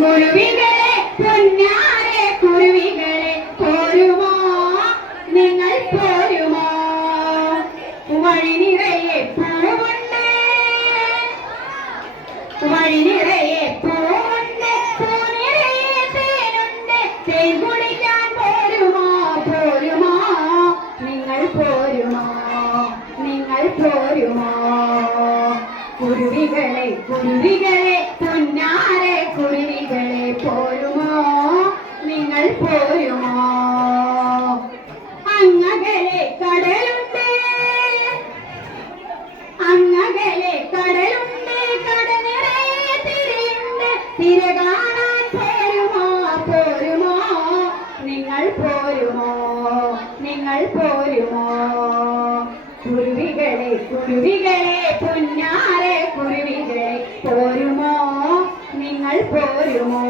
കുരുവികളെ പൊന്നാരെ കുരുവികളെ പോരുമോ നിങ്ങൾ പോരുമോ വഴി നിറയെ പൂവുണ്ട് വഴി നിറയെ പൂവുണ്ട് പൂ നിറയെ തേനുണ്ട് തേൻ കുടിക്കാൻ പോരുമോ പോരുമോ നിങ്ങൾ പോരുമോ നിങ്ങൾ പോരുമോ കുരുവികളെ കുരുവികളെ പൊന്നാരെ കുരുവികളെ പോരുമോ നിങ്ങൾ പോരുമോ അങ്ങകലെ കടലുണ്ട് അങ്ങകലെ കടലുണ്ട് കടനിറയെ തിരയുണ്ട് തിര കാണാൻ പോരുമോ പോരുമോ നിങ്ങൾ പോരുമോ നിങ്ങൾ പോരുമോ കുരുവികളെ കുരുവികളെ പൊന്നാരെ കുരുവികളെ പോരുമോ നിങ്ങൾ പോരുമോ